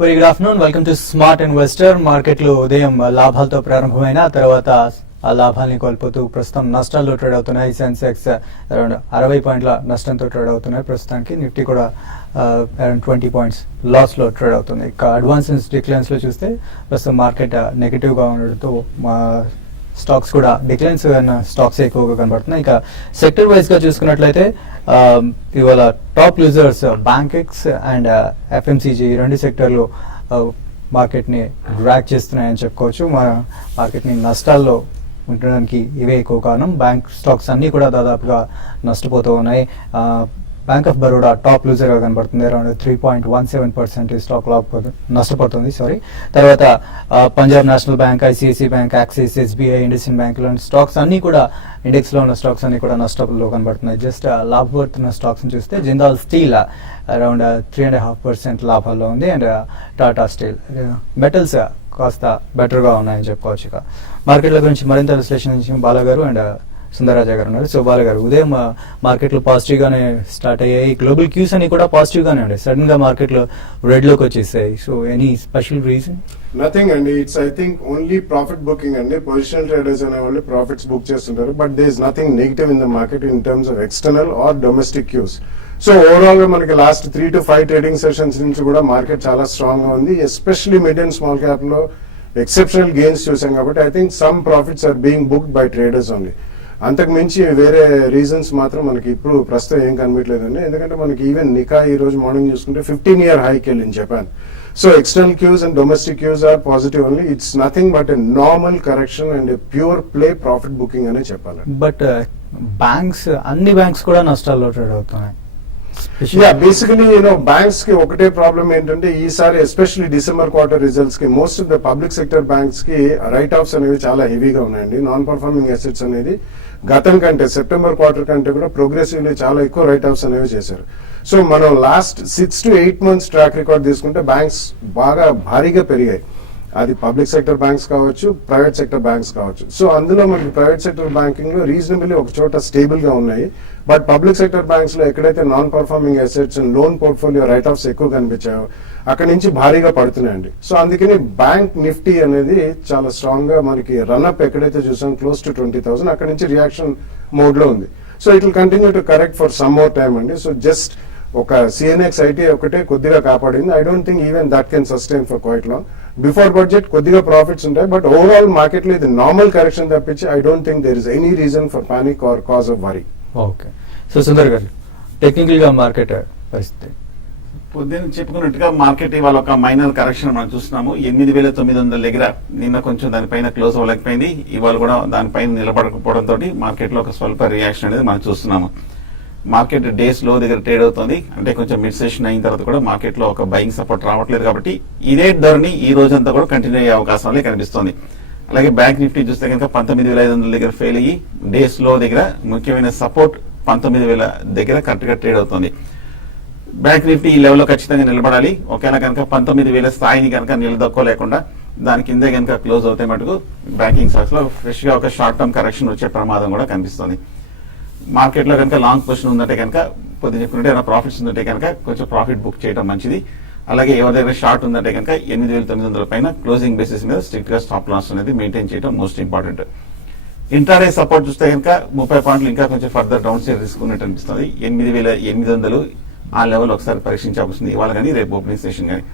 Very good afternoon, welcome to smart investor. మార్కెట్లు ఉదయం లాభాలతో ప్రారంభమైన తర్వాత ఆ లాభాలని కోల్పోతూ ప్రస్తుతం నష్టాల్లో ట్రేడ్ అవుతున్నాయి. సెన్సెక్స్ అరౌండ్ 60 పాయింట్ల నష్టంతో ట్రేడ్ అవుతున్నాయి ప్రస్తుతానికి. నిఫ్టీ కూడా అరౌండ్ 20 పాయింట్స్ లాస్లో ట్రేడ్ అవుతుంది. ఇక అడ్వాన్సెస్ డిక్లైన్స్లో చూస్తే ప్రస్తుతం మార్కెట్ నెగిటివ్గా ఉండడంతో స్టాక్స్ కూడా డిక్లైన్స్ స్టాక్స్ ఎక్కువగా కనబడుతున్నాయి. ఇక సెక్టర్ వైజ్ గా చూసుకున్నట్లయితే ఇవాళ top users bankings and FMCG రెండు సెక్టర్లు మార్కెట్ ని డ్రాగ్ చేస్తున్నాయని చెప్పుకోవచ్చు. మార్కెట్ ని నష్టాల్లో ఉండడానికి ఇవే ఎక్కువ కారణం. బ్యాంక్ స్టాక్స్ అన్ని కూడా దాదాపుగా నష్టపోతూ ఉన్నాయి. Bank of Baroda top loser గా కనబడుతుంది. అరౌండ్ 3.17% స్టాక్ నష్టపోతుంది. తర్వాత Punjab national bank, ICICI bank, Axis, SBI, IndusInd bank లాంటి స్టాక్స్ అన్ని కూడా ఇండెక్స్ లో ఉన్న స్టాక్స్ అన్ని కూడా నష్టంలో కనబడుతున్నాయి. జస్ట్ లాభపడుతున్న స్టాక్స్ చూస్తే జిందాల్ స్టీల్ అరౌండ్ 3.5% లాభాల్లో ఉంది. అండ్ టాటా స్టీల్ మెటల్స్ కాస్త బెటర్ గా ఉన్నాయని చెప్పుకోవచ్చు. ఇక మార్కెట్ల గురించి మరింత విశ్లేషించి బాలాగారు అండ్ సుందరరాజా గారు ఉన్నారు. సో బాలగారు, ఉదయం మార్కెట్లు పాజిటివ్ గానే స్టార్ట్ అయ్యాయి. గ్లోబల్ క్యూస్ అని కూడా పాజిటివ్ గానే ఉన్నాయి. సడన్ గా మార్కెట్లు రెడ్ లోకి వచ్చేసాయి. So any special reason? Nothing అండి. It's I think only profit booking అండి. పొజిషనల్ ట్రేడర్స్ అనే వాళ్ళు ప్రాఫిట్స్ బుక్ చేస్తుంటారు. But they is nothing negative in the market in terms of external or domestic cues. So overall గా మనకి last 3 to 5 trading sessions నుంచి కూడా market చాలా strong గా ఉంది. Especially mid and small cap లో ఎక్సెప్షనల్ గెయిన్స్ చూసాం కాబట్టి I think some profits are being booked by traders only. అంతకు మించి వేరే రీజన్స్ మాత్రం మనకి ఇప్పుడు ప్రస్తుతం ఏం కనిపించలేదండి. ఎందుకంటే మనకి ఈవెన్ నికా ఈ రోజు మార్నింగ్ చూసుకుంటే 15-year హైకి వెళ్ళింది Japan. So external cues and domestic cues are positive only. It's nothing but a normal correction and pure play profit booking అనే చెప్పాలి. బట్ బ్యాంక్స్, అన్ని బ్యాంక్స్ కూడా నష్టాల్లో ట్రేడ్ అవుతున్నాయి. బేసికలీ బ్యాంక్స్ కి ఒకటే ప్రాబ్లం ఏంటంటే ఈసారి ఎస్పెషల్లీ డిసెంబర్ క్వార్టర్ రిజల్ట్స్ కి most of the public sector banks కి రైట్ ఆఫ్స్ అనేవి చాలా హెవీగా ఉన్నాయండి. నాన్ పర్ఫార్మింగ్ అసెట్స్ అనేది గతం కంటే సెప్టెంబర్ క్వార్టర్ కంటే కూడా ప్రోగ్రెసివ్లీ చాలా ఎక్కువ రైట్ ఆఫ్స్ అనేవి చేశారు. సో మనం last 6 to 8 months track record తీసుకుంటే బ్యాంక్స్ బాగా భారీగా పెరిగాయి. అది పబ్లిక్ సెక్టర్ బ్యాంక్స్ కావచ్చు, ప్రైవేట్ సెక్టర్ బ్యాంక్స్ కావచ్చు. సో అందులో మనకి ప్రైవేట్ సెక్టర్ బ్యాంకింగ్ లో రీజనబుల్లీ ఒక చోట స్టేబుల్ గా ఉన్నాయి. బట్ పబ్లిక్ సెక్టర్ బ్యాంక్స్ లో ఎక్కడైతే non performing assets and loan portfolio right offs ఎక్కువ కనిపించాయో అక్కడ నుంచి భారీగా పడుతున్నాయండి. సో అందుకని బ్యాంక్ నిఫ్టీ అనేది చాలా స్ట్రాంగ్ గా మనకి రన్అప్ ఎక్కడైతే చూసాం క్లోజ్ టు 20,000 అక్కడ నుంచి రియాక్షన్ మోడ్ లో ఉంది. So it will continue to correct for some more time అండి. సో జస్ట్ ఒక సిఎన్ఎక్స్ ఐటీ ఒకటే కొద్దిగా కాపాడింది. I don't think even that can sustain for quite long. Before budget కొద్దిగా ప్రాఫిట్స్ ఉంటాయి. బట్ ఓవరాల్ మార్కెట్ లో ఇది నార్మల్ కరెక్షన్ తప్పించి I don't think there is any reason for panic or cause of worry. Okay. So Sundar garu, technical గా market పరిస్థితి పొద్దున్న చెప్పుకున్నట్టుగా market ఇవాళ ఒక మైనర్ కరెక్షన్ మనం చూస్తున్నాము. 8,900 దగ్గర నిన్న కొంచెం దానిపైన క్లోజ్ అవ్వలేకపోయింది. ఇవాళ కూడా దానిపైన నిలబడకపోవడంతో మార్కెట్ లో ఒక స్వల్ప రియాక్షన్ అనేది మనం చూస్తున్నాము. మార్కెట్ డేస్ లో దగ్గర ట్రేడ్ అవుతుంది. అంటే కొంచెం మిడ్ సెషన్ అయిన తర్వాత కూడా మార్కెట్ లో ఒక బయింగ్ సపోర్ట్ రావట్లేదు కాబట్టి ఇదే ధరని ఈ రోజంతా కూడా కంటిన్యూ అయ్యే అవకాశాలే కనిపిస్తుంది. అలాగే బ్యాంక్ నిఫ్టీ చూస్తే కనుక 19,500 దగ్గర ఫెయిల్ అయ్యి డేస్ లో దగ్గర ముఖ్యమైన సపోర్ట్ 19,000 దగ్గర కరెక్ట్ గా ట్రేడ్ అవుతుంది. బ్యాంక్ నిఫ్టీ ఈ లెవెల్లో ఖచ్చితంగా నిలబడాలి. ఒకవేళ కనుక 19,000 స్థాయిని కనుక నిలదొక్కోలేకుండా దాని కిందే కనుక క్లోజ్ అవుతే మటుకు బ్యాంకింగ్ స్టాక్స్ లో ఫ్రెష్ గా ఒక షార్ట్ టర్మ్ కరెక్షన్ వచ్చే ప్రమాదం కూడా కనిపిస్తుంది. మార్కెట్ లో కనుక లాంగ్ పొజిషన్ ఉందంటే కనుక పొద్దున చెప్పుకుంటే ఏమైనా ప్రాఫిట్స్ ఉందంటే కనుక కొంచెం ప్రాఫిట్ బుక్ చేయడం మంచిది. అలాగే ఎవరి దగ్గర షార్ట్ ఉందంటే కనుక 8,900 పైన క్లోజింగ్ బేసిస్ మీద స్ట్రిక్ట్ గా స్టాప్ లాస్ అనేది మెయింటైన్ చేయడం మోస్ట్ ఇంపార్టెంట్. ఇంట్రాడే సపోర్ట్ చూస్తే కనుక 30 పాయింట్లు ఇంకా కొంచెం ఫర్దర్ డౌన్ సైడ్ తీసుకున్నట్టు అనిపిస్తుంది. 8,800 ఆ లెవెల్ ఒకసారి పరీక్షించాల్సింది ఇవాళ కానీ రేపు ఓపెనింగ్ సెషన్ కానీ.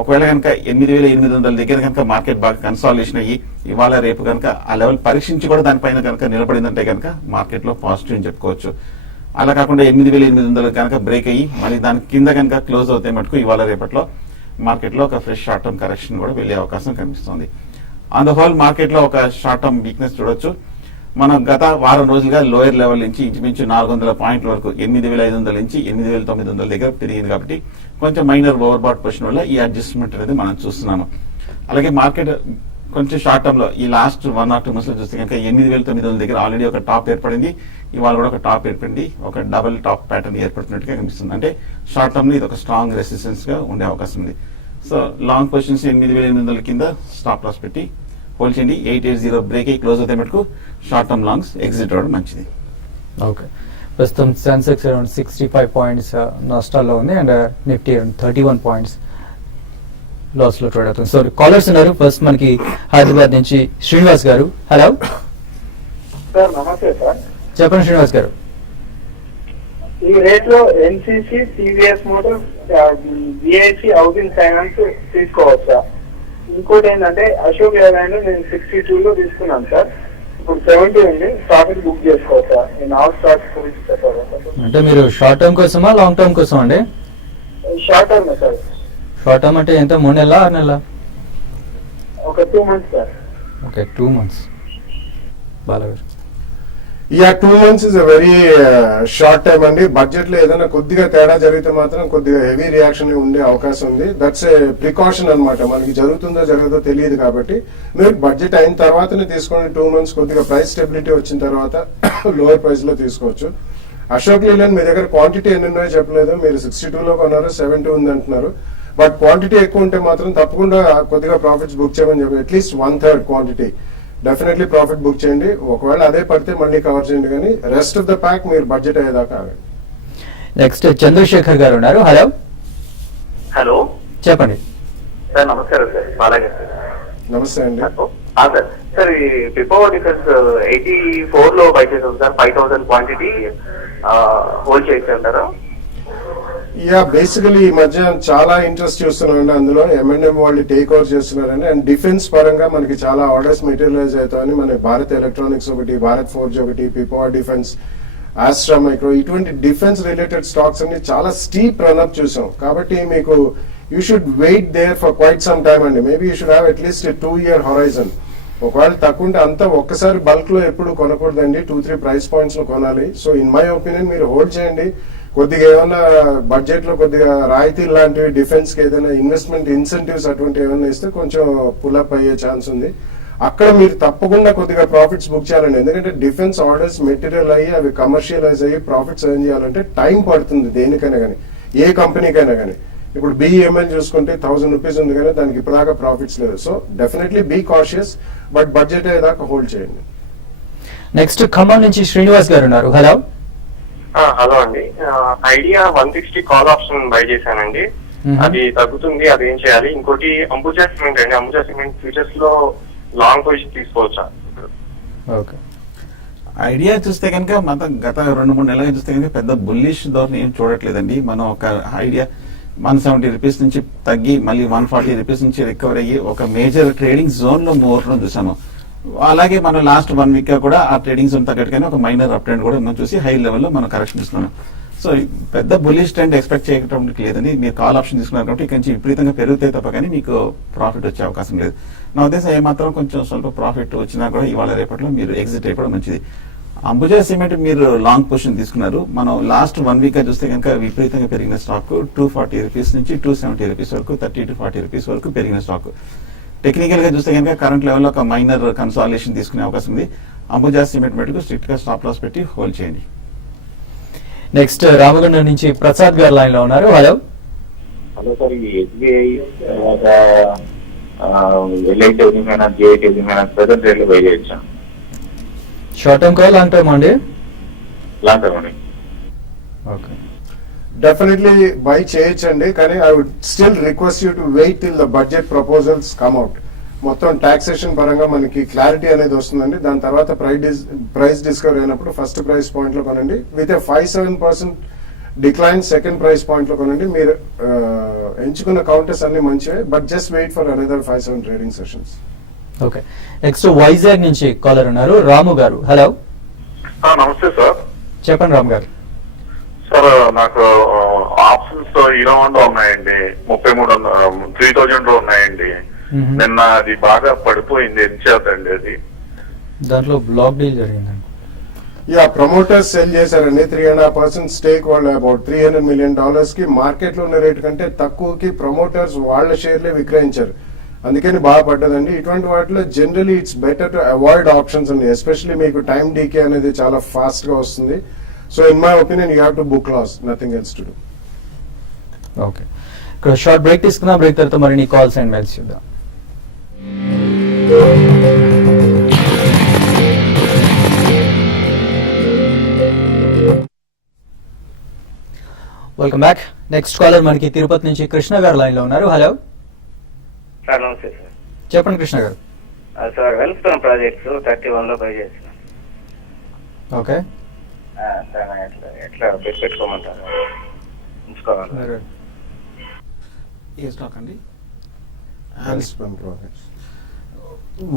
ఒకవేళ కనుక 8,800 దగ్గర కనుక మార్కెట్ బాగా కన్సాలిడేషన్ అయ్యి ఇవాళ రేపు కనుక ఆ లెవెల్ పరీక్షించి కూడా దానిపైన కనుక నిలబడిందంటే కనుక మార్కెట్ లో పాజిటివ్ అని చెప్పుకోవచ్చు. అలా కాకుండా 8,800 కనుక బ్రేక్ అయ్యి మళ్ళీ దాని కింద కనుక క్లోజ్ అవుతే మటుకు ఇవాళ రేపట్లో మార్కెట్ లో ఒక ఫ్రెష్ షార్ట్ టర్మ్ కరెక్షన్ కూడా వెళ్లే అవకాశం కనిపిస్తుంది. ఆన్ ద హోల్ మార్కెట్ లో ఒక షార్ట్ టర్మ్ వీక్నెస్ చూడొచ్చు. మనం గత వారం రోజులుగా లోయర్ లెవెల్ నుంచి ఇంచుమించు 400 పాయింట్ల వరకు 8,500 నుంచి 8,900 దగ్గర పెరిగింది కాబట్టి కొంచెం మైనర్ ఓవర్ బాట్ పొజిషన్ వల్ల ఈ అడ్జస్ట్మెంట్ అనేది మనం చూస్తున్నాము. అలాగే మార్కెట్ కొంచెం షార్ట్ టర్మ్ లో ఈ లాస్ట్ 1 or 2 months లో చూస్తే కనుక 8,900 దగ్గర ఆల్రెడీ ఒక టాప్ ఏర్పడింది. ఇవాళ కూడా ఒక టాప్ ఏర్పడింది. ఒక డబుల్ టాప్ ప్యాటర్న్ ఏర్పడుతున్నట్టుగా కనిపిస్తుంది. అంటే షార్ట్ టర్మ్ లో ఇది ఒక స్ట్రాంగ్ రెసిస్టెన్స్ గా ఉండే అవకాశం ఉంది. సో లాంగ్ పొజిషన్స్ 8,800 కింద స్టాప్ లాస్ పెట్టి హోల్డ్ చేయండి. 880 బ్రేక్ అయ్యి క్లోజ్ అవుతే మటుకు షార్ట్ టర్మ్ లాంగ్స్ ఎగ్జిట్ అవ్వడం మంచిది. ఓకే. ప్రస్తుతం సెన్సెక్స్ అరౌండ్ 65 పాయింట్స్ నష్టాల్లో ఉంది and Nifty around 31 points loss లో ట్రేడ్ అవుతుంది. సో కాలర్స్ ఉన్నారు. ఫస్ట్ మనకి హైదరాబాద్ నుంచి శ్రీనివాస్ గారు. హలో సార్ నమస్తే సార్. చెప్పండి శ్రీనివాస్ గారు. ఈ రేట్ లో NCC, TVS Motors, BIC housing finance తీసుకోవచ్చా? ఇంకోటి ఏంటంటే అశోక్ లేలాండ్ నేను 62 లో తీసుకున్నాను సార్. ఇప్పుడు 70 ఉంది, ప్రాఫిట్ బుక్ చేసుకోవచ్చా? నేను ఆల్ స్టాక్స్ గురించి చెప్పాలి సార్. అంటే మీరు షార్ట్ టర్మ్ కోసమా లాంగ్ టర్మ్ కోసం అండి? Short term sir. Short term అంటే ఎంత, 3 నెలల 6 నెలల? ఒక 2 months sir. Okay, 2 months. బాలగారు. 2 months is a very short time అండి. బడ్జెట్ లో ఏదైనా కొద్దిగా తేడా జరిగితే మాత్రం కొద్దిగా హెవీ రియాక్షన్ ఉండే అవకాశం ఉంది. దట్స్ ఏ ప్రికాషన్ అన్నమాట. మనకి జరుగుతుందో జరగదో తెలియదు కాబట్టి మీరు బడ్జెట్ అయిన తర్వాతనే తీసుకోండి. 2 months కొద్దిగా ప్రైస్ స్టెబిలిటీ వచ్చిన తర్వాత లోవర్ ప్రైస్ లో తీసుకోవచ్చు. అశోక్ లేలాండ్ మీ దగ్గర క్వాంటిటీ ఎన్ని ఉన్నాయో చెప్పలేదు. మీరు 62 లో కొన్నారు, 70 ఉంది అంటున్నారు. బట్ క్వాంటిటీ ఎక్కువ ఉంటే మాత్రం తప్పకుండా కొద్దిగా ప్రాఫిట్స్ బుక్ చేయమని చెప్పి at least 1/3 quantity definitely profit book చేయండి. ఒకవేళ అదే పడితే మళ్ళీ కవర్ చేయండి, కానీ రెస్ట్ ఆఫ్ ద ప్యాక్ మీరు బడ్జెట్ అయ్యేదాకా ఆగండి. నెక్స్ట్ చంద్రశేఖర్ గారు ఉన్నారు. హలో హలో చెప్పండి. సార్ నమస్కారం సార్. బాలాగా నమస్తే అండి. సార్ సార్ ఈ పిపో డిఫెన్స్ 84 లో బై చేసాం సార్. 5000 క్వాంటిటీ హోల్డ్ చేసేంటారా? బేసికలీ ఈ మధ్య చాలా ఇంట్రెస్ట్ చూస్తున్నారండి. అందులో M&M వాళ్ళు టేక్ ఓవర్ చేస్తున్నారండి. అండ్ డిఫెన్స్ పరంగా మనకి చాలా ఆర్డర్స్ మెటీరియలైజ్ అవుతాయని మన భారత్ ఎలక్ట్రానిక్స్ ఒకటి, భారత్ ఫోర్జ్ ఒకటి, పిపో డిఫెన్స్, ఆస్ట్రా మైక్రో, ఇటువంటి డిఫెన్స్ రిలేటెడ్ స్టాక్స్ అన్ని చాలా స్టీప్ రన్అప్ చూసాం. కాబట్టి మీకు you should wait there for quite some time అండి. Maybe you should have at least 2-year horizon. ఒకవేళ తక్కువ ఉంటే అంతా ఒక్కసారి బల్క్ లో ఎప్పుడు కొనకూడదండి. 2-3 ప్రైస్ పాయింట్స్ లో కొనాలి. సో ఇన్ మై ఒపీనియన్ మీరు హోల్డ్ చేయండి. కొద్దిగా ఏమైనా బడ్జెట్ లో కొద్దిగా రాయితీ లాంటివి, డిఫెన్స్ కి ఏదైనా ఇన్వెస్ట్మెంట్ ఇన్సెంటివ్స్ అటువంటి ఏమైనా ఇస్తే కొంచెం పుల్అప్ అయ్యే ఛాన్స్ ఉంది. అక్కడ మీరు తప్పకుండా కొద్దిగా ప్రాఫిట్స్ బుక్ చేయాలండి. ఎందుకంటే డిఫెన్స్ ఆర్డర్స్ మెటీరియల్ అయ్యి అవి కమర్షియలైజ్ అయ్యి ప్రాఫిట్స్ ఎర్న్ చేయాలంటే టైం పడుతుంది దేనికైనా కానీ, ఏ కంపెనీకైనా కానీ. ఇప్పుడు BEML చూసుకుంటే 1000 రూపీస్ ఉంది కానీ దానికి ఇప్పటిదాకా ప్రాఫిట్స్ లేదు. So definitely be cautious, but budget అయ్యేదాకా హోల్డ్ చేయండి. నెక్స్ట్ ఖమ్మం నుంచి శ్రీనివాస్ గారు ఉన్నారు. హలో హలో అండి. ఐడియా 160 కాల్ ఆప్షన్ బై చేశానండి. అది తగ్గుతుంది, అది ఏం చేయాలి? ఇంకోటి అంబుజా సిమెంట్ అండి. అంబుజా సిమెంట్ ఫ్యూచర్స్ లో లాంగ్ పొజిషన్ తీసుకోవచ్చా? ఓకే. ఐడియా చూస్తే కనుక మనం గత 2-3 నెలలుగా చూస్తే కనుక పెద్ద బుల్లిష్ ధోరణి ఏం చూడట్లేదండి. మనం ఒక ఐడియా 170 రూపీస్ నుంచి తగ్గి మళ్ళీ 140 రూపీస్ నుంచి రికవర్ అయ్యి ఒక మేజర్ ట్రేడింగ్ జోన్ లో మూవ్ అవడం చూసాము. అలాగే మనం లాస్ట్ 1 week గా కూడా ఆ ట్రేడింగ్ జోన్ తగ్గట్టుగానే ఒక మైనర్ అప్ ట్రెండ్ కూడా మనం చూసి హై లెవెల్లో మనం కరెక్షన్ ఇస్తున్నాం. సో పెద్ద బుల్లిష్ ట్రెండ్ ఎక్స్పెక్ట్ చేయడానికి లేదని మీరు కాల్ ఆప్షన్ తీసుకున్నారు కాబట్టి ఇక్కడి నుంచి విపరీతంగా పెరుగుతాయి తప్ప కానీ మీకు ప్రాఫిట్ వచ్చే అవకాశం లేదు. నా ఉద్దేశం ఏమాత్రం కొంచెం స్వల్ప ప్రాఫిట్ వచ్చినా కూడా ఇవాళ రేపట్లో మీరు ఎగ్జిట్ అయిపోవడం మంచిది. అంబుజా సిమెంట్ మీరు లాంగ్ పొజిషన్ తీసుకున్నారు. మనం లాస్ట్ 1 week గా చూస్తే కనుక విపరీతంగా పెరిగిన స్టాక్ 240 రూపీస్ నుంచి 270 రూపీస్ వరకు, 30 to 40 రూపీస్ వరకు పెరిగిన స్టాక్. టెక్నికల్ గా చూస్తే కనుక కరెంట్ లెవెల్లో ఒక మైనర్ కన్సాలిడేషన్ తీసుకునే అవకాశం ఉంది. అంబుజా సిమెంట్ మటుకు స్ట్రిక్ట్ గా స్టాప్ లాస్ పెట్టి హోల్డ్ చేయండి. నెక్స్ట్ రామగుండం నుంచి ప్రసాద్ గారు లైన్ లో ఉన్నారు. Hello hello sir. ఈ SBI తర్వాత LIC ఏమైనా GIT ఏమైనా ప్రెజెంట్ రేట్లు బై చేయొచ్చాను. Short term call long term అండి? లాంగ్ టర్మ్ అండి. ఓకే. డెఫినెట్లీ బై చేయొచ్చండి, కానీ I would still request you to wait till the budget proposals come out. మొత్తం టాక్సేషన్ పరంగా మనకి క్లారిటీ అనేది వస్తుందండి. దాని తర్వాత ప్రైస్ డిస్కవర్ అయినప్పుడు ఫస్ట్ ప్రైస్ పాయింట్ లో కొనండి. With 5-7% decline second price point లో కొనండి. మీరు ఎంచుకున్న కౌంటర్స్ అన్ని మంచివే, but just wait for another 5-7 trading sessions. Okay. Next Vizag నుంచి కాలర్ ఉన్నారు. రాము గారు. హలో నమస్తే సార్. చెప్పండి రాము గారు. సార్ నాకు ఆప్షన్స్ హీరోహోండా ఉన్నాయండి. 3000 లో ఉన్నాయండి. నిన్న అది బాగా పడిపోయింది. ఏం చేద్దండి అది? దాంట్లో బ్లాక్ డీల్ జరిగిందండి. ప్రమోటర్స్ సెల్ చేశారండి 3.5% స్టేక్. వాళ్ళు అబౌట్ $300 million కి మార్కెట్ లో ఉన్న రేట్ కంటే తక్కువకి ప్రమోటర్స్ వాళ్ళ షేర్లే విక్రయించారు. అందుకని బాగా పడ్డదండి. ఇటువంటి వాటిలో generally it's better to avoid options అండి. ఎస్పెషల్లీ మీకు టైం డీకే అనేది చాలా ఫాస్ట్ గా వస్తుంది. So in my opinion you have to book loss, nothing else to do. Okay. ఇక్కడ షార్ట్ బ్రేక్ తీసుకుందాం. బ్రేక్ తర్వాత మరిన్ని కాల్స్ అండ్ మెయిల్స్ చూద్దాం. Welcome back. నెక్స్ట్ కాలర్ మనకి తిరుపతి నుంచి కృష్ణ గారు లైన్ లో ఉన్నారు. హలో సార్ నమస్తే సార్. చెప్పండి కృష్ణ గారు. సార్ వెల్స్టోన్ ప్రాజెక్ట్స్ 31 లో బై చేసిన. ఓకే, సార్ ఎట్లా పెట్టుకోమంటారు, ఉంచుకోవాలి? ఏ స్టాక్ అండి? వెల్స్పన్ ప్రాజెక్ట్స్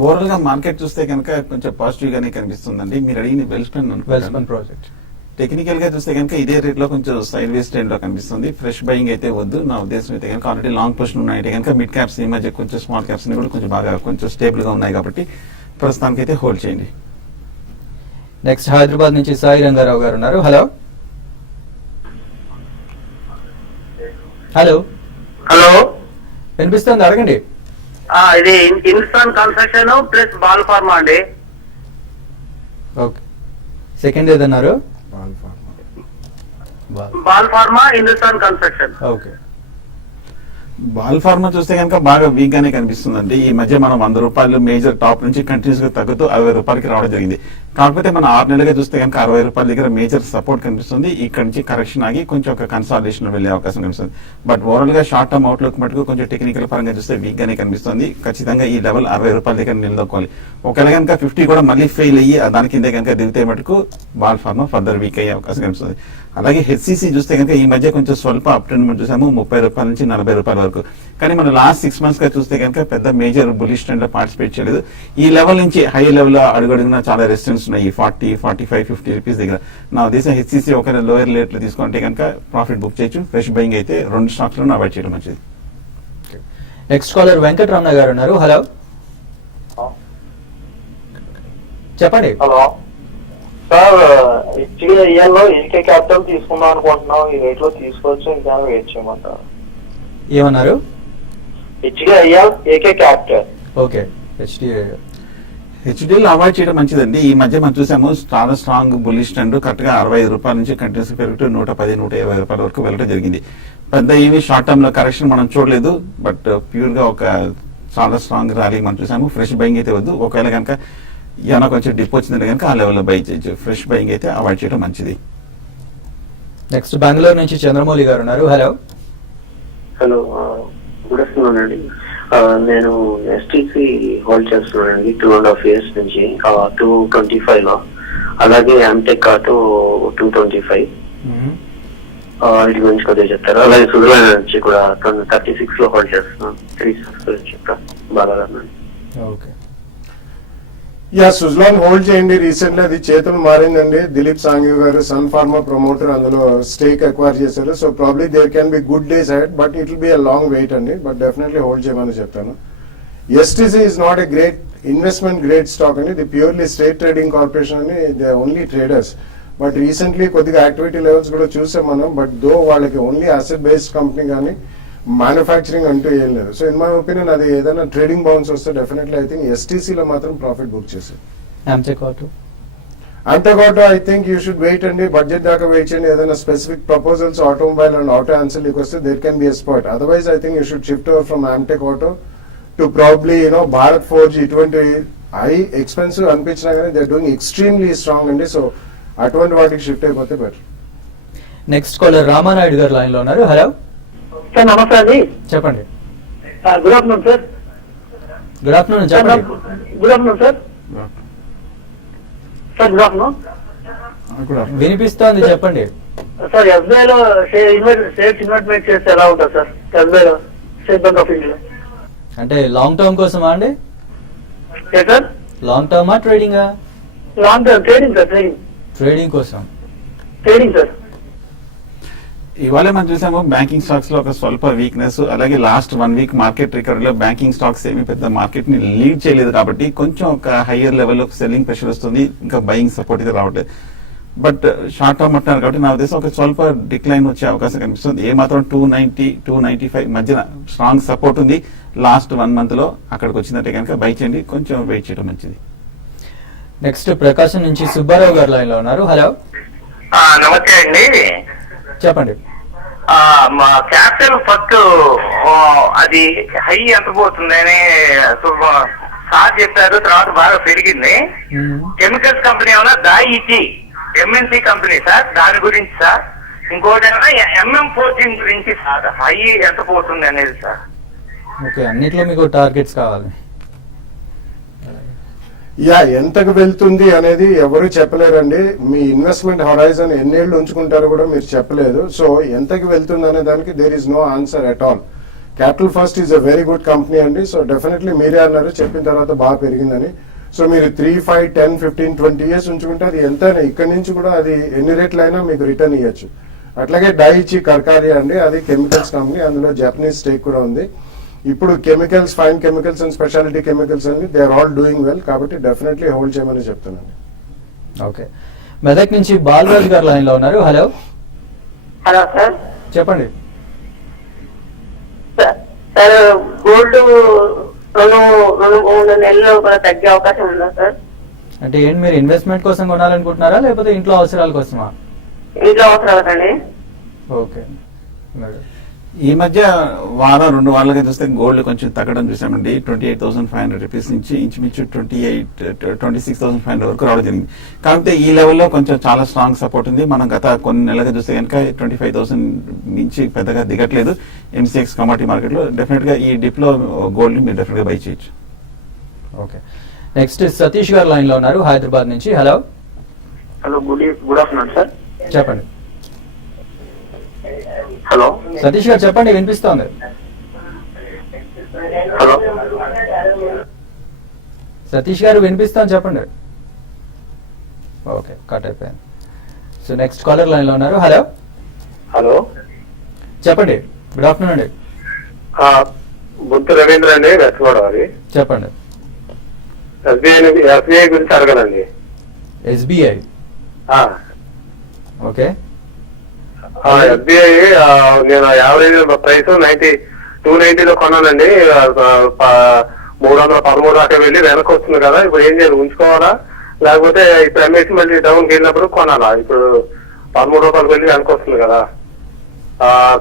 ఓవరాల్ గా మార్కెట్ చూస్తే కనుక కొంచెం పాజిటివ్ గానే కనిపిస్తుందండి. మీరు అడిగిన వెల్స్పన్ వెల్స్పన్ ప్రాజెక్ట్ టెక్నికల్ గా చూస్తే కనుక ఇదే రేట్ లో కొంచెం సైడ్ వేస్ ట్రెండ్ లో కనిపిస్తుంది. ఫ్రెష్ బయింగ్ అయితే వద్దు నా ఉద్దేశం అయితే కనుక. ఆల్రెడీ లాంగ్ పొజిషన్ ఉన్నాయంటే కనుక మిడ్ క్యాప్స్ ఈ మధ్య కొంచెం స్మాల్ క్యాప్స్ కూడా కొంచెం బాగా కొంచెం స్టేబుల్ గా ఉన్నాయి కాబట్టి ప్రస్తుతానికి అయితే హోల్డ్ చేయండి. నెక్స్ట్ హైదరాబాద్ నుంచి సాయి రంగారావు గారు ఉన్నారు. హలో హలో హలో, వినిపిస్తుంది, అడగండి. ఇది Hindustan construction plus Bal pharma అండి. ఓకే, సెకండ్ ఏదన్నారు? Bal pharma Hindustan construction. Okay, Bal pharma చూస్తే కనుక బాగా వీక్ గానే కనిపిస్తుందండి. ఈ మధ్య మనం 100 రూపాయలు మేజర్ టాప్ నుంచి కంటిన్యూస్ గా తగ్గుతూ 60 రూపాయలకి రావడం జరిగింది. కాకపోతే మనం 6 నెలలుగా చూస్తే కనుక 60 రూపాయల దగ్గర మేజర్ సపోర్ట్ కనిపిస్తుంది. ఇక్కడ నుంచి కరెక్షన్ ఆగి కొంచెం ఒక కన్సాలిడేషన్ వెళ్లే అవకాశం కనిపిస్తుంది. బట్ ఓవరాల్ గా షార్ట్ టర్మ్ అవుట్లుక్ మటుకు కొంచెం టెక్నికల్ పరంగా చూస్తే వీక్ గానే కనిపిస్తుంది. ఖచ్చితంగా ఈ లెవెల్ 60 రూపాయల దగ్గర నిలదొక్కోవాలి. ఒకవేళ కనుక 50 కూడా మళ్ళీ ఫెయిల్ అయ్యి దాని కింద కనుక దిగితే మటుకు బాల్ ఫార్మా ఫర్దర్ వీక్ అయ్యే అవకాశం కనిపిస్తుంది. అలాగే హెచ్సిసి చూస్తే కనుక ఈ మధ్య కొంచెం స్వల్ప అప్ ట్రెండ్ మనం చూసాము 30 రూపాయల నుంచి 40 రూపాయల వరకు. కానీ మనం లాస్ట్ 6 months గా చూస్తే కనుక పెద్ద మేజర్ బులిష్ ట్రెండ్ లో పార్టిసిపేట్ చేయలేదు. ఈ లెవెల్ నుంచి హై లెవెల్ లో అడుగడుగునా చాలా రెసిస్టెన్స్ ఉన్నాయి 40, 45, 50 రూపీస్ దగ్గర. నా ఉద్దేశం హెచ్సిసి ఒకవేళ లోయర్ రేట్ లో తీసుకుంటే కనుక ప్రాఫిట్ బుక్ చేయొచ్చు. ఫ్రెష్ బయింగ్ అయితే 2 స్టాక్స్ లో అవాయిడ్ చేయడం మంచిది. నెక్స్ట్ కాలర్ వెంకటరమణ గారు ఉన్నారు. హలో చెప్పండి. హలో సార్, హెచ్డిఐఎల్ లో ఏకే క్యాపిటల్ తీసుకుందాం అనుకుంటున్నాం. ఈ రేట్ లో తీసుకోవచ్చు, ఇంకా వెయిట్ చేయమంటారు? ఏమన్నారు? HDIL AK capital. Okay, HDL avoid చేయడం మంచిదండి. ఈ మధ్య మనం చూసాము చాలా స్ట్రాంగ్ బుల్లిష్ ట్రెండ్ కరెక్ట్ గా 65 రూపాయల నుంచి కంటిన్యూస్ పెరుగుతూ 110, 120 రూపాయల వరకు వెళ్ళడం జరిగింది. పెద్ద ఏమి షార్ట్ టర్మ్ లో కరెక్షన్ మనం చూడలేదు. బట్ ప్యూర్ గా ఒక చాలా స్ట్రాంగ్ ర్యాలీ మనం చూసాము. ఫ్రెష్ బయింగ్ అయితే వద్దు. ఒకవేళ కనుక ఏమైనా కొంచెం డిప్ వచ్చిందంటే కనుక ఆ లెవెల్లో బై చేయొచ్చు. ఫ్రెష్ బయింగ్ అయితే అవాయిడ్ చేయడం మంచిది. నెక్స్ట్ బెంగళూరు నుంచి చంద్రమౌళి గారు ఉన్నారు. హలో హలో, గుడ్ ఆఫ్టర్నూన్ అండి. నేను ఎస్టీసీ హోల్డ్ చేస్తున్నానండి 2.5 years నుంచి 225 లో. అలాగే ఎంటెక్ ఆటో 225 వీటి గురించి కొద్దిగా చెప్తారు. అలాగే సుధులైన నుంచి కూడా 36 లో హోల్డ్ చేస్తున్నాను. 3 stocks గురించి చెప్తా బాగా. ఓకే, యా, సుజ్లాన్ హోల్డ్ చేయండి. రీసెంట్లీ అది చేతులు మారిందండి. Dilip Sanghi garu Sun Pharma promoter అందులో స్టేక్ అక్వైర్ చేశారు. So probably there can be good days ahead, but it will be a long wait అండి. బట్ డెఫినెట్లీ హోల్డ్ చేయమని చెప్తాను. STC is not a great investment great stock అండి. ఇది purely State Trading Corporation అని, they only traders. But recently కొద్దిగా activity levels కూడా చూసాం మనం. బట్ దో వాళ్ళకి ఓన్లీ అసెట్ బేస్డ్ కంపెనీ కానీ మ్యానుఫ్యాక్చరింగ్ అంటూ ఏం లేదు. సో ఇన్ మై ఒపీనియన్ అది ఏదైనా ట్రేడింగ్ బౌన్స్ వస్తే డెఫినెట్లీ ఐ థింక్ ఎస్టీసీలో మాత్రం ప్రాఫిట్ బుక్ చేశారు. అంతేకాదు I think you should wait అండి. బడ్జెట్ దాకా వెయిట్ చేయండి. ఏదైనా specific proposals automobile and auto ఆన్సర్లీకి వస్తే there can be a spot. Otherwise I think you should shift over from Amtek auto to probably Bharat 4G. ఇటువంటి high expensive అనిపించినా కానీ they are doing extremely strong అండి. So అటువంటి వాటికి shift అయిపోతే better. Next caller Ramanaidu గారు లైన్ లో ఉన్నారు. హలో సార్ నమస్తే అండి. చెప్పండి. Good afternoon sir. Good afternoon చెప్పండి. Good afternoon sir. Sir good afternoon. వినిపిస్తోంది, చెప్పండి. సార్ ఎస్బీఐలో షేర్స్ ఇన్వెస్ట్మెంట్ చేస్తే ఎలా ఉంటుంది సార్? ఎస్బీఐలో స్టేట్ బ్యాంక్ ఆఫ్ ఇండియా అంటే లాంగ్ టర్మ్ కోసమా అండి? సార్ లాంగ్ టర్మా ట్రేడింగా? Long term trading sir. Trading కోసం. Trading sir. ఇవాళ మనం చూసాము బ్యాంకింగ్ స్టాక్స్ లో ఒక స్వల్ప వీక్నెస్. అలాగే లాస్ట్ 1 week మార్కెట్ రికవరీలో బ్యాంకింగ్ స్టాక్స్ ఏమి పెద్ద మార్కెట్ ని లీడ్ చేయలేదు కాబట్టి కొంచెం ఒక హయ్యర్ లెవెల్ లో సెల్లింగ్ ప్రెషర్ వస్తుంది. ఇంకా బయింగ్ సపోర్ట్ అయితే రావట్లేదు. బట్ షార్ట్ టర్మ్ అంటున్నారు కాబట్టి నా ఉద్దేశం ఒక స్వల్ప డిక్లైన్ వచ్చే అవకాశం కనిపిస్తుంది. ఏ మాత్రం 290, 295 మధ్యన స్ట్రాంగ్ సపోర్ట్ ఉంది. లాస్ట్ 1 month లో అక్కడికి వచ్చినట్టే కనుక బై చేయండి. కొంచెం వెయిట్ చేయడం మంచిది. నెక్స్ట్ ప్రకాశం నుంచి సుబ్బారావు గారు లైన్ లో ఉన్నారు. హలో నమస్తే అండి. చెప్పండి. మా క్యాపిటల్ ఫస్ట్ అది హై ఎంత పోతుందని సార్ చెప్పారు. తర్వాత బాగా పెరిగింది. కెమికల్స్ కంపెనీ ఏమన్నా దాయిచి ఎంఎన్సీ కంపెనీ సార్, దాని గురించి సార్. ఇంకోటి ఏమన్నా MM14 గురించి సార్, హై ఎంత పోతుంది అనేది సార్. ఓకే, అన్నిట్లో మీకు టార్గెట్స్ కావాలి. యా, ఎంతకు వెళ్తుంది అనేది ఎవరు చెప్పలేరండి. మీ ఇన్వెస్ట్మెంట్ హొరైజన్ ఎన్నేళ్లు ఉంచుకుంటారో కూడా మీరు చెప్పలేదు. సో ఎంతకు వెళ్తుంది అనే దానికి there is no answer at all. Capital First is a very good company అండి. సో డెఫినెట్లీ మీరే అన్నారు చెప్పిన తర్వాత బాగా పెరిగిందని. సో మీరు 3, 5, 10, 15, 20 ఇయర్స్ ఉంచుకుంటే అది ఎంతైనా ఇక్కడ నుంచి కూడా అది ఎన్ని రేట్లైనా మీకు రిటర్న్ ఇవ్వచ్చు. అట్లాగే డైచి కర్కారి అండి, అది కెమికల్స్ కంపెనీ, అందులో జపనీస్ స్టేక్ కూడా ఉంది. ఇప్పుడు chemicals, fine chemicals and speciality chemicals అన్ని they are all doing well, కాబట్టి డెఫినెట్లీ హోల్డ్ చేయమని చెప్తున్నాను. ఓకే, మెదక్ నుంచి బాలరాజు గారు లైన్ లో ఉన్నారు. హలో హలో సార్, చెప్పండి. సార్ గోల్డ్ 2-3 నెలల్లో కూడా తగ్గే అవకాశం ఉందా సార్? అంటే ఏంటి, మీరు ఇన్వెస్ట్మెంట్ కోసం కొనాలనుకుంటున్నారా లేకపోతే ఇంట్లో అవసరాల కోసమా? ఇంట్లో అవసరాలకండి. ఓకే, ఈ మధ్య 2 వారాలుగా చూస్తే గోల్డ్ కొంచెం తగ్గడం చూసామండి. 28,500 రూపీస్ నుంచి ఇంచుమించు 26,500 వరకు రావడం జరిగింది. కాకపోతే ఈ లెవెల్లో కొంచెం చాలా స్ట్రాంగ్ సపోర్ట్ ఉంది. మనం గత కొన్ని నెలలుగా చూస్తే కనుక 25,000 నుంచి పెద్దగా దిగట్లేదు MCX కమాడిటీ మార్కెట్ లో. డెఫినెట్ గా ఈ డిప్ లో గోల్డ్ మీరు డెఫినెట్ గా బై చేయొచ్చు. ఓకే, నెక్స్ట్ సతీష్ గారు లైన్ లో ఉన్నారు హైదరాబాద్ నుంచి. Hello hello, good afternoon sir. చెప్పండి. హలో సతీష్ గారు చెప్పండి, వినిపిస్తోంది. హలో సతీష్ గారు వినిపిస్తాను, చెప్పండి. ఓకే, కట్ అయిపోయింది. సో నెక్స్ట్ కాలర్ లైన్ లో ఉన్నారు. హలో హలో, చెప్పండి. గుడ్ ఆఫ్టర్నూన్ అండి. బుద్ధ రవీంద్ర అండి, వెస్ట్ గోదావరి. చెప్పండి. ఎస్బీఐ గురించి అడగాలండి. SBI. ఓకే, ఎస్బీఐ నేను యావరేజ్ ప్రైస్ 290 కొన్నానండి. 313 దాకా వెళ్ళి వెనక్కి వస్తుంది కదా, ఇప్పుడు ఏం చేయాలి? ఉంచుకోవాలా లేకపోతే ఇప్పుడు అమ్మేసి మళ్ళీ డౌన్కి వెళ్ళినప్పుడు కొనాలా? ఇప్పుడు 13 రూపాయలు వెళ్ళి వెనక్కి వస్తుంది కదా,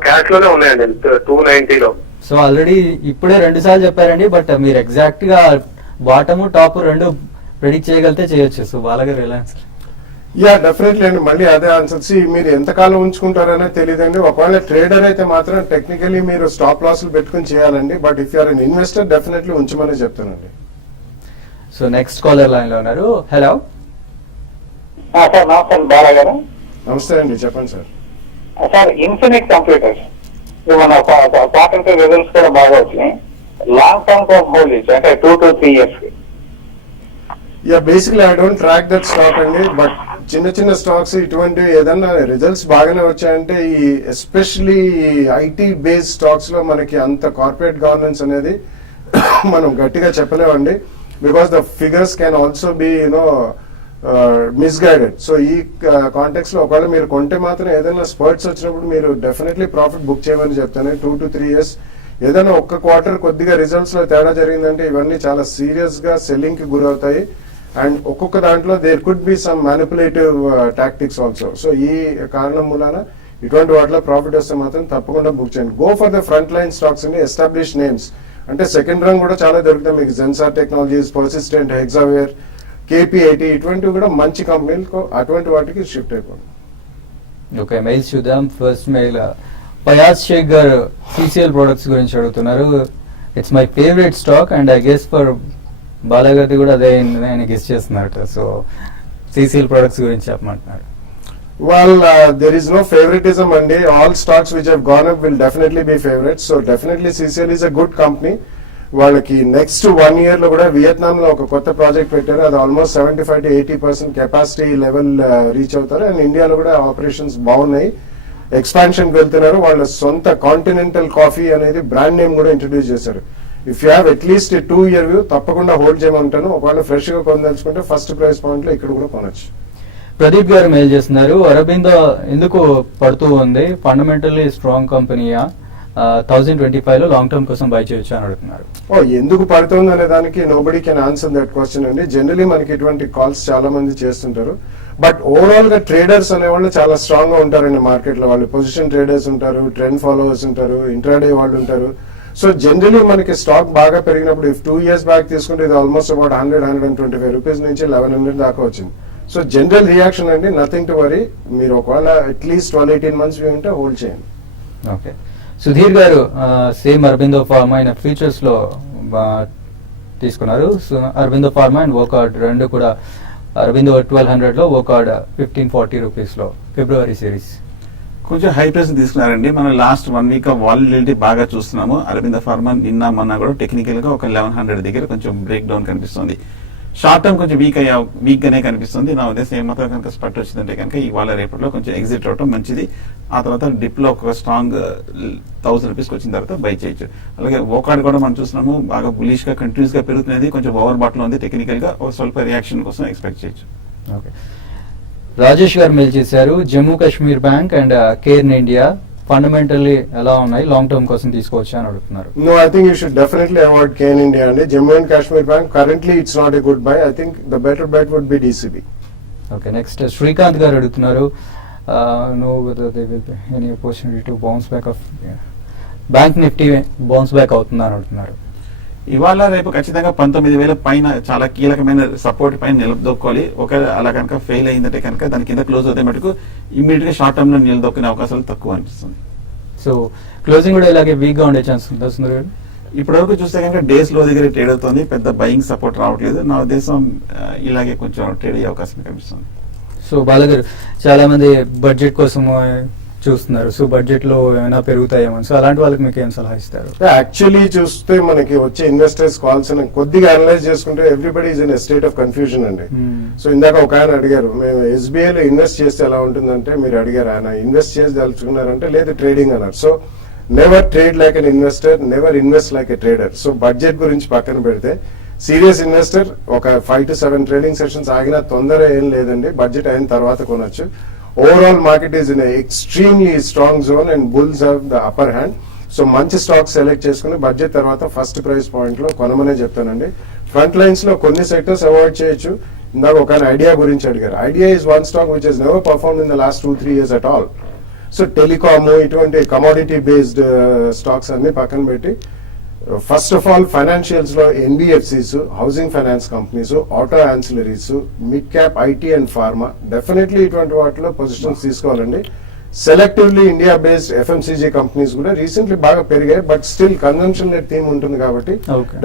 క్యాష్ లోనే ఉన్నాయండి 290లో. సో ఆల్రెడీ ఇప్పుడే 2 సార్లు చెప్పారండి, బట్ మీరు ఎగ్జాక్ట్ గా బాటమ్ టాప్ 2 ప్రెడిక్ట్ చేయగలిగితే చేయొచ్చు. సో బాలగారు రిలయన్స్. యా, డెఫినెట్లీ అండి. మళ్ళీ అదే ఆన్సర్స్. మీరు ఎంతకాలం ఉంచుకుంటారనే తెలియదండి. ఒకవేళ ట్రేడర్ అయితే మాత్రం టెక్నికలీ మీరు స్టాప్ లాస్లు పెట్టుకుని చేయాలండి. But if you're an investor definitely ఉంచమని చెప్తానండి. సో నెక్స్ట్ కాలర్ లైన్ లో ఉన్నారు. హలో సార్, నమస్తే బాలా గారు. నమస్తే అండి, చెప్పండి సార్. సార్, ఇన్ఫినిట్ కంప్యూటర్స్ మన క్వార్టర్ రిజల్ట్స్ కూడా బాగా వచ్చినాయి. లాంగ్ టర్మ్ కోసం హోల్డ్ చేయొచ్చు అంటే 2 to 3 years. Yeah, basically I don't track that stock అండి. బట్ చిన్న స్టాక్స్ ఇటువంటి ఏదన్నా రిజల్ట్స్ బాగానే వచ్చాయంటే ఈ ఎస్పెషలీ ఐటీ బేస్డ్ స్టాక్స్ లో మనకి అంత కార్పొరేట్ గవర్నెన్స్ అనేది మనం గట్టిగా చెప్పలేమండి. Because the figures can also be misguided. So ఈ కాంటెక్స్ లో ఒకవేళ మీరు కొంటే మాత్రం ఏదైనా స్పర్ట్స్ వచ్చినప్పుడు మీరు డెఫినెట్లీ ప్రాఫిట్ బుక్ చేయమని చెప్తాను. 2 to 3 years. ఏదైనా ఒక్క క్వార్టర్ కొద్దిగా రిజల్ట్స్ లో తేడా జరిగిందంటే ఇవన్నీ చాలా సీరియస్ గా సెల్లింగ్ కి గురవుతాయి. అండ్ ఒక్కొక్క దాంట్లో there could be some manipulative tactics also. So ఈ కారణం మూలాన ఇటువంటి వాటిలో ప్రాఫిట్ వస్తే మాత్రం తప్పకుండా బుక్ చేయండి. Go for the front line stocks అండి, ఎస్టాబ్లిష్ నేమ్స్. అంటే సెకండ్ రన్ కూడా చాలా దొరుకుతాయి మీకు. Zensar Technologies, Persistent, Hexaware, KPIT ఇటువంటివి కూడా మంచి కంపెనీలకు, అటువంటి వాటికి షిఫ్ట్ అయిపోండి. ఓకే, మెయిల్స్ చూద్దాం. ఫస్ట్ మెయిల్ పయాజ్ షేక్ గారు CCL ప్రొడక్ట్స్ గురించి అడుగుతున్నారు. It's my favourite stock and I guess for బాలాగతి కూడా అదే ఆయన గెస్ చేస్తున్నట్టు. సో CCL ప్రొడక్ట్స్ గురించి చెప్పమంటున్నారు. Well, there is no favoritism అండి. All stocks which have gone up will definitely be favorites. So definitely CCL is a good company. వాళ్ళకి next 1 year లో కూడా వియత్నాం లో ఒక కొత్త ప్రాజెక్ట్ పెట్టారు. అది almost 75 to 80% capacity level reach అవుతారు. అండ్ ఇండియాలో కూడా ఆపరేషన్స్ బాగున్నాయి. ఎక్స్పాన్షన్ వెళ్తున్నారు. వాళ్ళ సొంత కాంటినెంటల్ కాఫీ అనేది బ్రాండ్ నేమ్ కూడా ఇంట్రడ్యూస్ చేశారు. If you have at least 2 year view తప్పకుండా హోల్డ్ చేయమంటాను. ఒకవేళ ఫ్రెష్ గా కొనదలుచుకుంటే ఫస్ట్ ప్రైస్ పాయింట్ లో ఇక్కడ కూడా కొనొచ్చు. ప్రదీప్ గారు మెయిల్ చేస్తున్నారు. అరబిందో ఎందుకు పడుతూ ఉంది, ఫండమెంటల్లీ స్ట్రాంగ్ కంపెనీయా, 1025 లో లాంగ్ టర్మ్ కోసం బై చేయొచ్చు అని అడుగుతున్నారు. ఎందుకు పడుతుంది అనే దానికి nobody can answer that question అండి. జనరలీ మనకి ఇటువంటి కాల్స్ చాలా మంది చేస్తుంటారు. బట్ ఓవరాల్ గా ట్రేడర్స్ అనేవాళ్ళు చాలా స్ట్రాంగ్ గా ఉంటారండి మార్కెట్ లో. వాళ్ళు పొజిషన్ ట్రేడర్స్ ఉంటారు, ట్రెండ్ ఫాలోవర్స్ ఉంటారు, ఇంట్రాడే వాళ్ళు ఉంటారు. సో జనరలీ మనకి స్టాక్ బాగా పెరిగినప్పుడు 2 years బ్యాక్ తీసుకుంటే ఇది ఆల్మోస్ట్ అబౌట్ 100-125 రూపీస్ నుంచి 1100 దాకా వచ్చింది. సో జనరల్ రియాక్షన్ అండి, నథింగ్ టు వరీ. మీరు ఒకవేళ అట్లీస్ట్ 12-18 months వ్యూ ఉంటే హోల్డ్ చేయండి. ఓకే, సుధీర్ గారు సేమ్ అరబిందో ఫార్మా అయిన ఫ్యూచర్స్ లో తీసుకున్నారు. అరబిందో ఫార్మా అండ్ వోకార్డ్ రెండు కూడా అరబిందో 1200 లో, వోకార్డ్ 1540 రూపీస్ లో ఫిబ్రవరి సిరీస్. కొంచెం హై ప్రైస్ తీసుకున్నారండి. మనం లాస్ట్ 1 వీక్ వాలిడిటీ బాగా చూస్తున్నాము. అరబిందో ఫార్మా నిన్న మొన్న కూడా టెక్నికల్ గా ఒక 1100 దగ్గర కొంచెం బ్రేక్ డౌన్ కనిపిస్తుంది. షార్ట్ టర్మ్ కొంచెం వీక్ గానే కనిపిస్తుంది. నా ఉద్దేశం ఏమాత్రం కనుక స్పట్ వచ్చిందంటే కనుక ఇవాళ రేపట్లో కొంచెం ఎగ్జిట్ అవడం మంచిది. ఆ తర్వాత డిప్ లో ఒక స్ట్రాంగ్ 1000 రూపీస్ వచ్చిన తర్వాత బై చేయొచ్చు. అలాగే వోకార్డ్ కూడా మనం చూస్తున్నాము బాగా బులిష్ గా కంటిన్యూస్ గా పెరుగుతున్నది. కొంచెం ఓవర్ బాట్ లో ఉంది. టెక్నికల్ గా ఒక స్వల్ప రియాక్షన్ కోసం ఎక్స్పెక్ట్ చేయొచ్చు. ఓకే, రాజేష్ గారు మెయిల్ చేశారు. Jammu Kashmir bank and Cairn India fundamentally ఎలా ఉన్నాయి, లాంగ్ టర్మ్ కోసం తీసుకోవచ్చా అని అడుగుతున్నారు. No, I think you should definitely avoid Cairn India and Jammu and Kashmir Bank. Currently, it's not a good buy. I think the better bet would be DCB. Okay, next Srikanth గారు అడుగుతున్నారు. Know whether they will be any opportunity to bounce back of bank Nifty bounce back అవుతుందా అని అడుగుతున్నారు. ఇవాళ రేపు ఖచ్చితంగా 19,000 పైన చాలా కీలకమైన సపోర్ట్ పైన నిలదొక్కోవాలి. ఒకవేళ అలా కనుక ఫెయిల్ అయిందంటే కనుక దాని కింద క్లోజ్ అవుతే మటుకు ఇమీడియట్ గా షార్ట్ టర్మ్ లో నిలదొక్కునే అవకాశాలు తక్కువ అనిపిస్తుంది. సో క్లోజింగ్ కూడా ఇలాగే వీక్ గా ఉండే ఛాన్స్ ఉందా సుందర్ గారు? ఇప్పటి వరకు చూస్తే కనుక డేస్ లో దగ్గర ట్రేడ్ అవుతుంది. పెద్ద బయింగ్ సపోర్ట్ రావట్లేదు. నా ఉద్దేశం ఇలాగే కొంచెం ట్రేడ్ అయ్యే అవకాశం కనిపిస్తుంది. సో బాలగారు చాలా మంది బడ్జెట్ కోసం చూస్తున్నారు. సో బడ్జెట్ లో ఏమైనా పెరుగుతాయేమో, సో అలాంటి వాళ్ళకి మీకు ఏం సలహా ఇస్తారు? యాక్చువల్లీ చూస్తే మనకి వచ్చే ఇన్వెస్టర్స్ కాల్స్ కొద్దిగా అనలైజ్ చేసుకుంటే everybody is in state of confusion అండి. సో ఇందాక ఒక ఆయన అడిగారు, మేము SBI లో ఇన్వెస్ట్ చేస్తే ఎలా ఉంటుందంటే మీరు అడిగారు, ఆయన ఇన్వెస్ట్ చేసి తలుచుకున్నారంటే లేదు ట్రేడింగ్ అన్నారు. So never trade like an investor, never invest like a trader. So budget గురించి పక్కన పెడితే సీరియస్ ఇన్వెస్టర్ ఒక 5 to 7 ట్రేడింగ్ సెషన్స్ ఆగినా తొందర ఏం లేదండి. బడ్జెట్ అయిన తర్వాత కొనొచ్చు. Overall market is in extremely strong zone and bulls have the upper hand. So మంచి స్టాక్ సెలెక్ట్ చేసుకుని బడ్జెట్ తర్వాత ఫస్ట్ ప్రైస్ పాయింట్ లో కొనమనే చెప్తానండి. ఫ్రంట్ లైన్స్ లో కొన్ని సెక్టర్స్ అవాయిడ్ చేయొచ్చు. ఇందాక ఒక ఐడియా గురించి అడిగారు. Idea is one stock which has never perform in the last 2-3 years at all. So telecom ఇటువంటి కమోడిటీ బేస్డ్ స్టాక్స్ అన్ని పక్కన పెట్టి ఫస్ట్ ఆఫ్ ఆల్ ఫైనాన్షియల్స్ లో NBFCs, housing finance companies, auto ancillaries, mid cap IT and pharma, definitely ఇటువంటి వాటిలో positions తీసుకోవాలండి. Selectively India based FMCG companies కూడా recently బాగా పెరిగాయి. But still consumption led theme ఉంటుంది కాబట్టి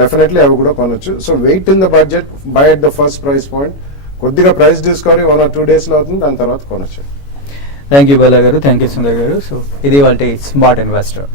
డెఫినెట్లీ అవి కూడా కొనొచ్చు. So wait in the budget, buy at the first price point. కొద్దిగా ప్రైస్ డిస్కవరీ 1 or 2 days లో అవుతుంది, దాని తర్వాత కొనొచ్చు. థ్యాంక్ యూ బాలా గారు, థ్యాంక్ యూ సుందర్ గారు. సో ఇది వాళ్ళ స్మార్ట్ ఇన్వెస్టర్.